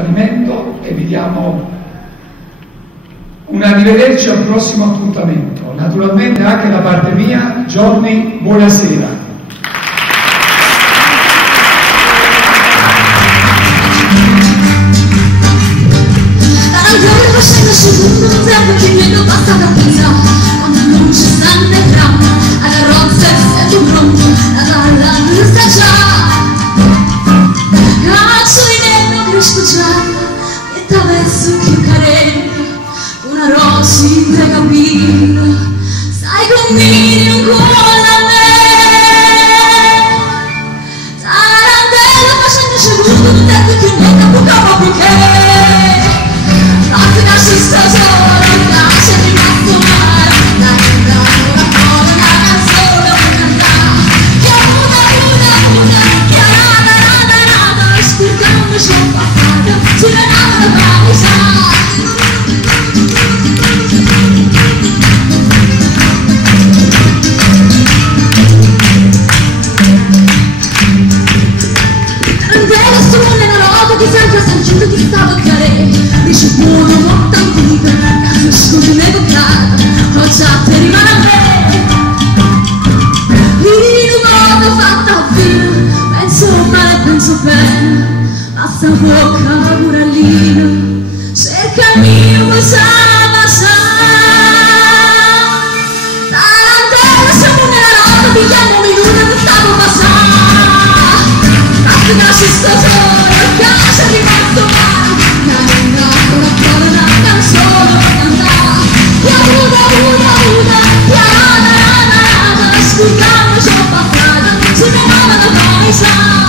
E vi diamo un arrivederci al prossimo appuntamento. Naturalmente anche da parte mia, Johnny, buonasera. Facendo secondo un tempo che mi non basta da pensare quando non ci stanno le trame alla rozza e tu pronto alla stagione cazzo di nero cresco gialla e t'avesso più carena una rosa in te capilla stai conmigo ancora a me tarantella facendo secondo un tempo che mi non bucava perché basta poca murallina cerca il mio sana tarantella siamo nella notte pigliamo minuti non stavo passando basta che ci sto solo a casa è rimasto male mi ha mandato la prova una canzone cantata piano scusando ci ho passato si chiamava la paesa.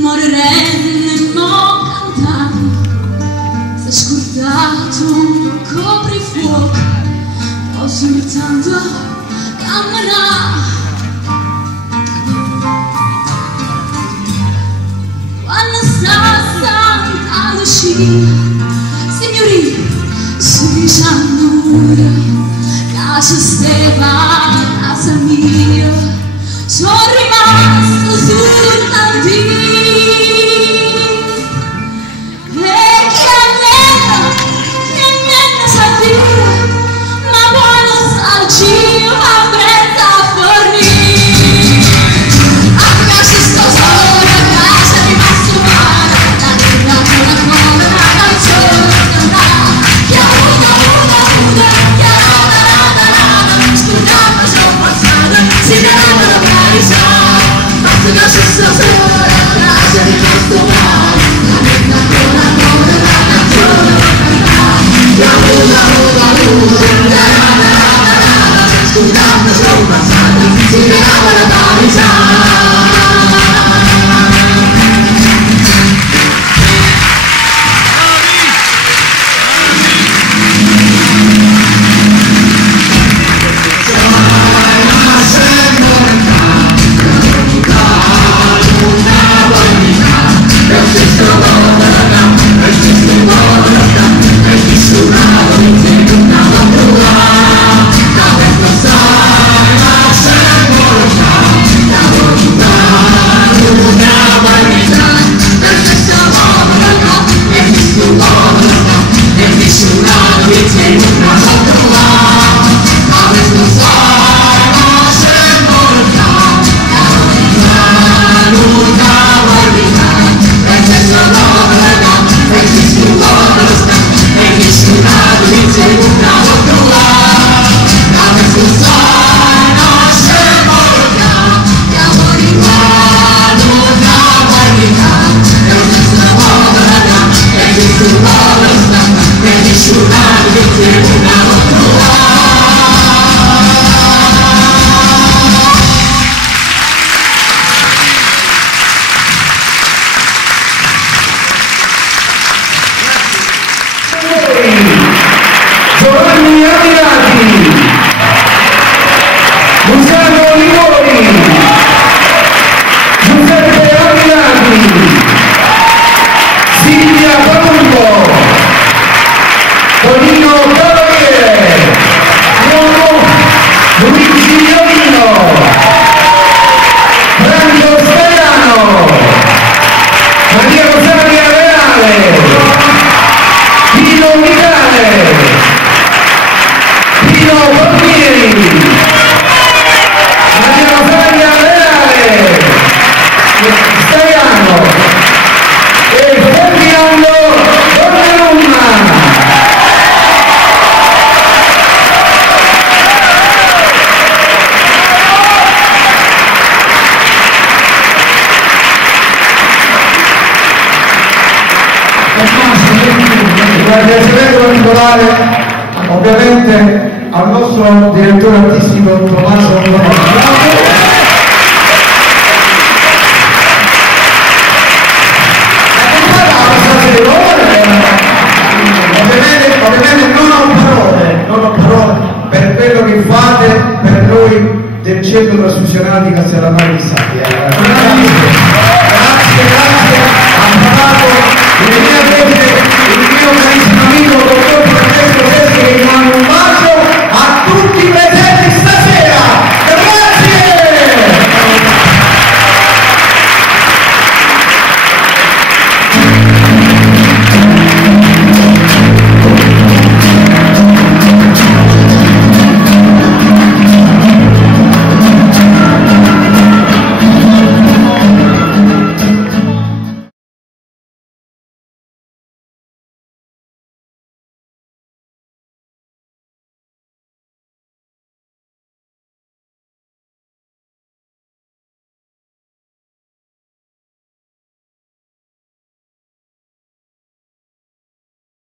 Morirei non cantare se scordato un coprifuoco o soltanto camminare quando sta uscire signoria si diciamo casa Stefano casa mia sono rimasto sul tantino Staiano e Ferdinando Donnarumma. Ringraziamento particolare ovviamente al nostro direttore artistico Tommaso Lorenzo. Ovviamente non ho parole per quello che fate per noi del centro trasfusionale di Castellammare di Sala.